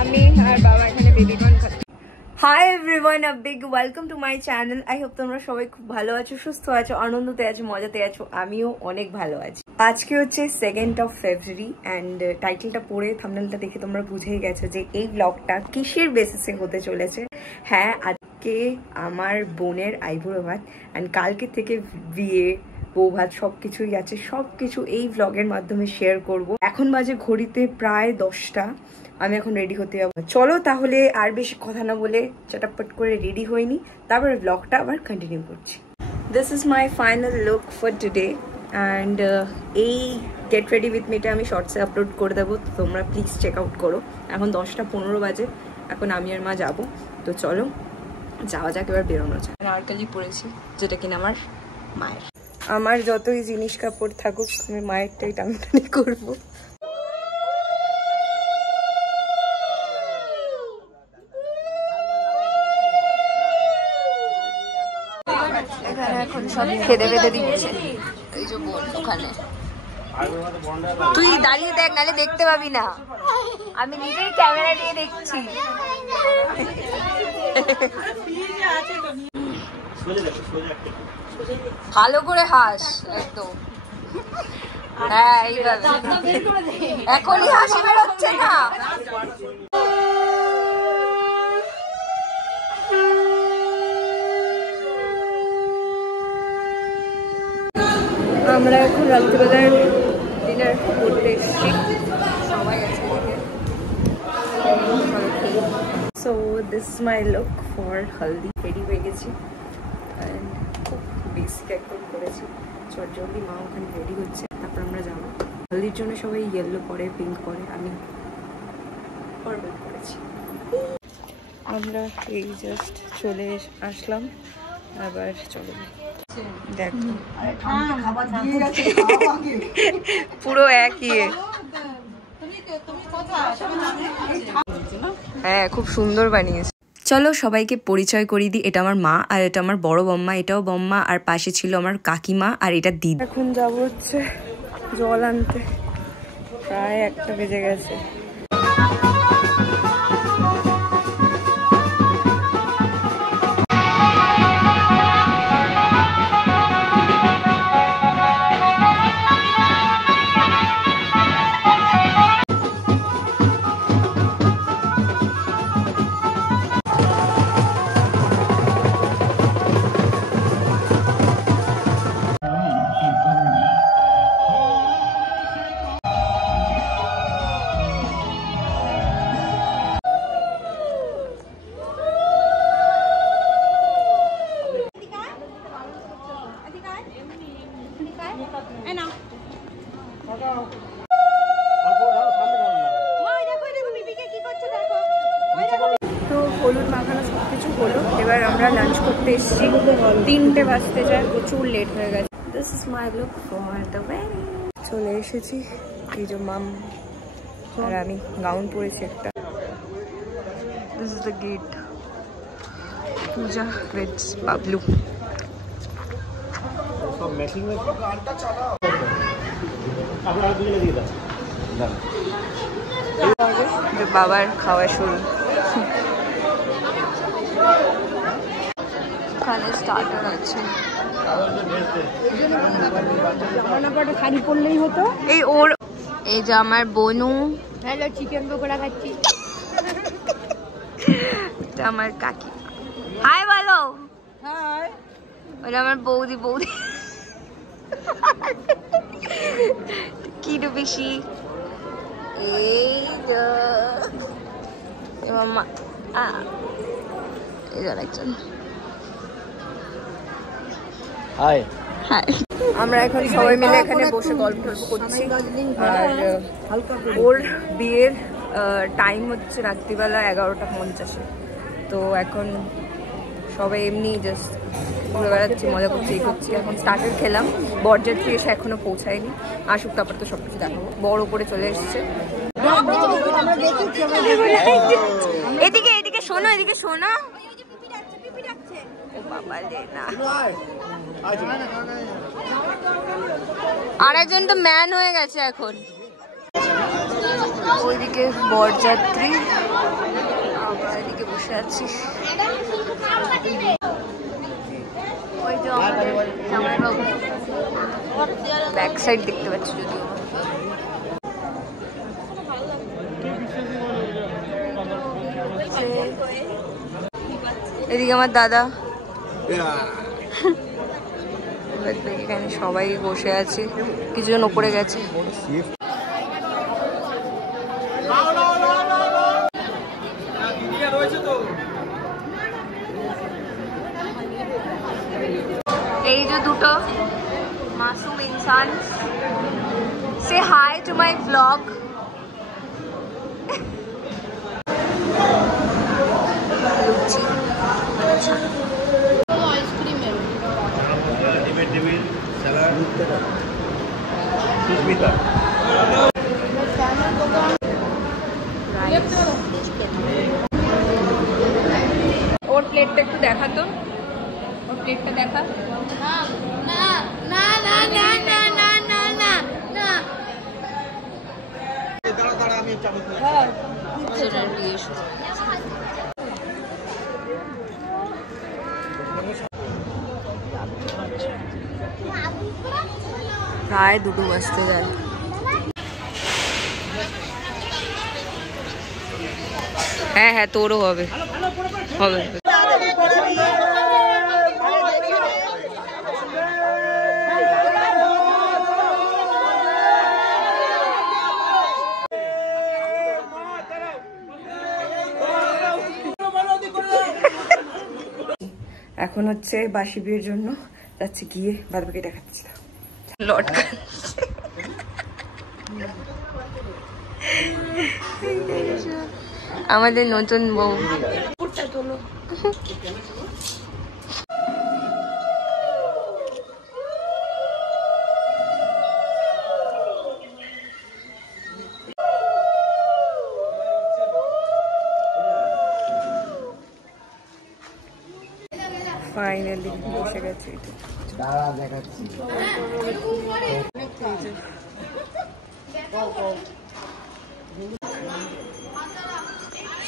আমি আর বাবা এখানে বেবিকর্ন খাচ্ছি। Hi everyone, a big welcome to my channel. I hope তোমরা সবাই খুব ভালো আছো, সুস্থ আছো, আনন্দতে আছো, মজাতে আছো। আমিও অনেক ভালো আছি। আজকে হচ্ছে 2nd of February অ্যান্ড টাইটেলটা পড়ে থাম্বনেলটা দেখে তোমরা বুঝেই গেছো যে এই ব্লগটা কিসের বেসিসে হতে চলেছে। হ্যাঁ, আজকে আমার বোনের আইবুড়ো ভাত অ্যান্ড কালকে থেকে বিয়ে, বউ ভাত সবকিছুই আছে। সবকিছু এই ব্লগের মাধ্যমে শেয়ার করব। এখন বাজে ঘড়িতে প্রায় 10টা। আমি এখন রেডি হতে যাবো। চলো তাহলে আর বেশি কথা না বলে চটাপট করে রেডি হইনি, তারপরে ব্লগটা আবার কন্টিনিউ করছি। This is my final look for today and এই গেট রেডি উইথ মিটা আমি শর্টসে আপলোড করে দেবো, তো তোমরা প্লিজ চেক আউট করো। এখন 10:15 বাজে, এখন আমি আর মা যাবো। তো চলো যাওয়া যাক, এবার বেরোনো যাক। নারকেলি পরেছি, যেটা কিনা আমার মায়ের। আমার যতই জিনিস কাপড় থাকুক, আমি মায়েরটাই টানাটানি করবো। এখানে এখন সব খেদে বেঁধে দিচ্ছে। এই যে বোন ওখানে, তুই দাঁড়িয়ে দেখ, নাহলে দেখতে পাবি না। আমি নিজেই ক্যামেরা দিয়ে দেখছি। ভালো করে হাস একদম। হ্যাঁ, এইভাবে এখনই হাসি বেরোচ্ছে না। আমরা এখন রাত্রিবেলার ডিনার করতে এসেছি, সবাই আছে। So this is my look for haldi. Ready হয়ে গেছি অ্যান্ড খুব বেসিক একদম করেছি। চট জলদি মা ওখানে রেডি হচ্ছে, তারপর আমরা যাবো। হলদির জন্য সবাই ইয়েলো পরে, পিঙ্ক পরে, আমি পার্পল করেছি। আমরা এই জাস্ট চলে আসলাম। আবার চলো দেখো, পুরো একই। হ্যাঁ, খুব সুন্দর বানিয়েছে। চলো সবাইকে পরিচয় করিয়ে দিই। এটা আমার মা, আর এটা আমার বড় বম্মা, এটাও বম্মা, আর পাশে ছিল আমার কাকিমা, আর এটা দিদি। এখন যাবো হচ্ছে জল আনতে, প্রায় 1টা বেজে গেছে। তো হলুদ মাখানো সব কিছু হলো, এবার আমরা লাঞ্চ করতে এসেছি। 3টে বাজতে যায়, প্রচুর লেট হয়ে গেছে। This is my look for the wedding. চলে এসেছি, এই যে মাম আর আমি গাউন পরেছি একটা। This is the gate. Puja with Bablu. বাবার খাওয়া শুরু। ওখানে স্টার্টার আছে। শাড়ি পরলেই হতো। এই ওর, এই যে আমার বোনু। হ্যালো, চিকেন পকোড়া খাচ্ছি। এটা আমার কাকি। হাই বলো। হাই। ওটা আমার বৌদি। কি বেশি এই মামা, এই একজন। High high. আমরা এখন সবাই মিলে এখানে বসে গল্প করছি। আর ওর বিয়ের টাইম হচ্ছে রাত্রিবেলা 11:50। তো এখন সবাই এমনি জাস্ট ঘুরে বেড়াচ্ছি, মজা করছি, এই করছি। এখন স্টার্টার খেলাম, বরযাত্রী এসে এখনো পৌঁছায়নি, আসুক তারপর তো সব কিছু দেখাবো। বড় উপরে চলে এসছে। এদিকে শোনো, এদিকে শোনো। ও বাবা রে না, আরেকজন তো ম্যান হয়ে গেছে এখন। ওইদিকে বরযাত্রী, আমরা এদিকে বসে আছি। ওই যে আমাদের জামাইবাবু ব্যাক সাইড দেখতে পাচ্ছি যদিও। এদিকে আমার দাদা, এখানে সবাই বসে আছে, কিছুজন ওপরে গেছে। এই যে দুটো মাসুম ইনসান, সে হাই টু মাই ব্লগ। ওর প্লেটটা একটু দেখা তো, ওর প্লেটটা দেখা। প্রায় 2টো বাজতে যায়। হ্যাঁ হ্যাঁ, তোরও হবে হবে। এখন হচ্ছে বাসি বিয়ের জন্য যাচ্ছি, গিয়ে বাদ বাকি দেখাচ্ছি। লটকা আমাদের নতুন বউ। ফাইনালি বসে গেছে।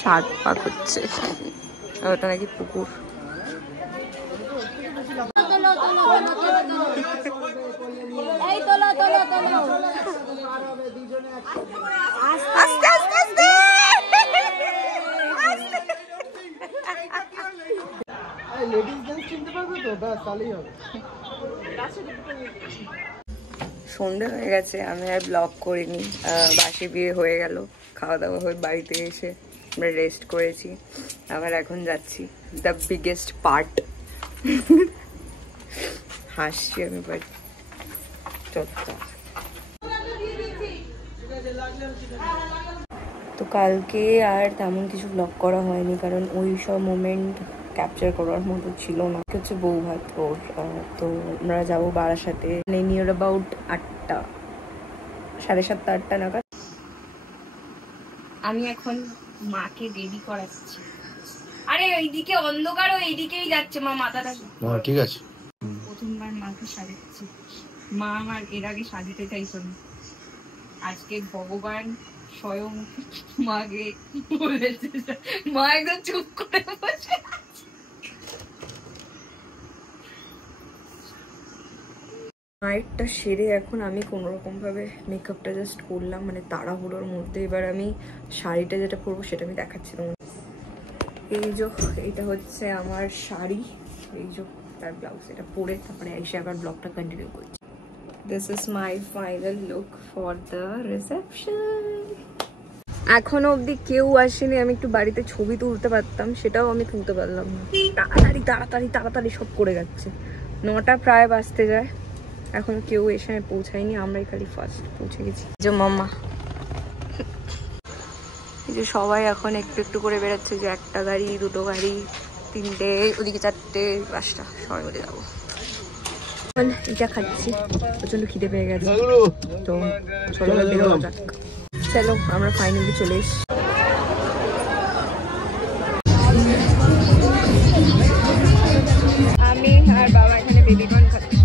শার্ট পাক হচ্ছে, ওটা নাকি পুকুর। আস্তে আস্তে আস্তে সন্ধ্যে হয়ে গেছে, আমি আর ব্লগ করিনি। বাসি বিয়ে হয়ে গেল, খাওয়া দাওয়া হয়ে বাড়িতে এসে আমরা রেস্ট করেছি। আবার এখন যাচ্ছি দ্য বিগেস্ট পার্ট। হাসছি আমি বাড়ি। তো কালকে আর তেমন কিছু ব্লগ করা হয়নি, কারণ ওই সব মোমেন্ট ক্যাপচার করার মতো ছিল না। হচ্ছে বউ ভাত ওর, তো আমরা যাবো বারাসাতে নিয়ার অ্যাবাউট 8টা, 7:30 8টা নাগাদ। আমি এখন মাকে রেডি করাচ্ছি। আরে এইদিকে অন্ধকার, এইদিকেই যাচ্ছে মা, মাথাটা ঠিক আছে। প্রথমবার মাকে সাজাচ্ছি। মা আমার এর আগে সাজিতে চাইতো না, আজকে ভগবান স্বয়ং মাকে বলেছে। মা একদম চুপ করে বসে। নাইটটা সেরে এখন আমি কোনোরকম ভাবে মেকআপটা জাস্ট করলাম, মানে তাড়াহুড়োর মধ্যে। এবার আমি শাড়িটা যেটা পরবো সেটা আমি দেখাচ্ছি তোমার। এই যে এটা হচ্ছে আমার শাড়ি, এই যে তার ব্লাউজ, এটা পরে তারপরে এসে আবার ব্লগটা কন্টিনিউ করছি। This is my final look for the reception. এখনো অবধি কেউ আসেনি, আমি একটু বাড়িতে ছবি তুলতে পারতাম, সেটাও আমি তুলতে পারলাম না। তাড়াতাড়ি তাড়াতাড়ি তাড়াতাড়ি সব করে যাচ্ছে। 9টা প্রায় বাজতে যায়, এখনো কেউ এসে পৌঁছায়নি, আমরাই খালি ফার্স্ট পৌঁছে গেছি। যে মামা, এই যে সবাই এখন একটু একটু করে বেরোচ্ছে, যে 1টা গাড়ি, 2টো গাড়ি, 3টে, ওদিকে 4টে, 5টা, সবাই মিলে যাবো। এটা খাচ্ছি, প্রচন্ড খিদে পেয়ে গেছে, তো চলো বেরোনো যাক। চলো আমরা ফাইনালি চলে এসেছি। বেবি কর্ন খাচ্ছি।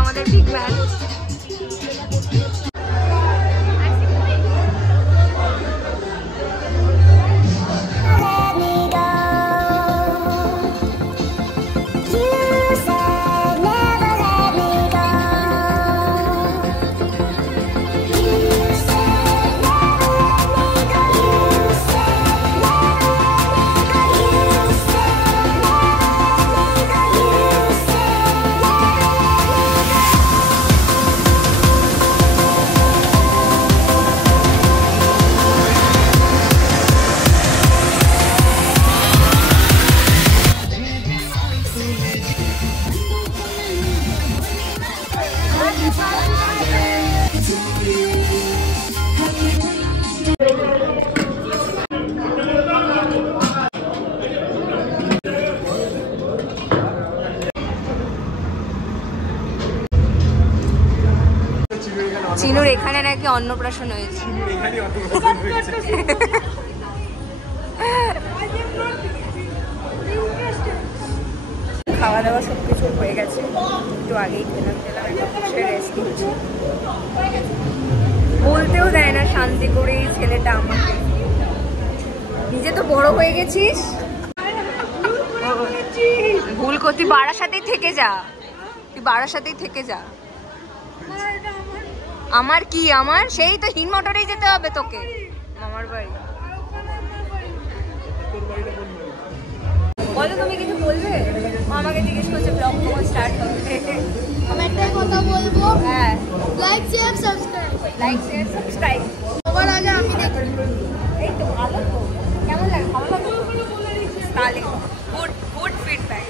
আমাদের বিগ ম্যান চিনুর এখানে নাকি অন্নপ্রাশন হয়েছে। খাওয়া দাওয়া সব কিছু হয়ে গেছে, একটু আগেই খেলাম রেস্ট নিচ্ছি। বলতেও দেয় না শান্তি করে এই ছেলেটা আমাকে। নিজে তো বড় হয়ে গেছিস, ভুল করতি। বাড়ার সাথেই থেকে যা, তুই বাড়ার সাথেই থেকে যা। আমার কি, আমার সেই তো হিন মোটরেই যেতে হবে তোকে। মামার বাড়ি বলো, তুমি কিছু বলবে? আমাকে জিজ্ঞেস করছে ব্লগ কখন স্টার্ট হবে। আমি একটাই কথা বলবো, হ্যাঁ, like share subscribe. Like share subscribe. সবার আগে আমি দেখি। এই তো ভালো তো, কেমন লাগে? ভালো লাগে তাহলে গুড গুড ফিডব্যাক।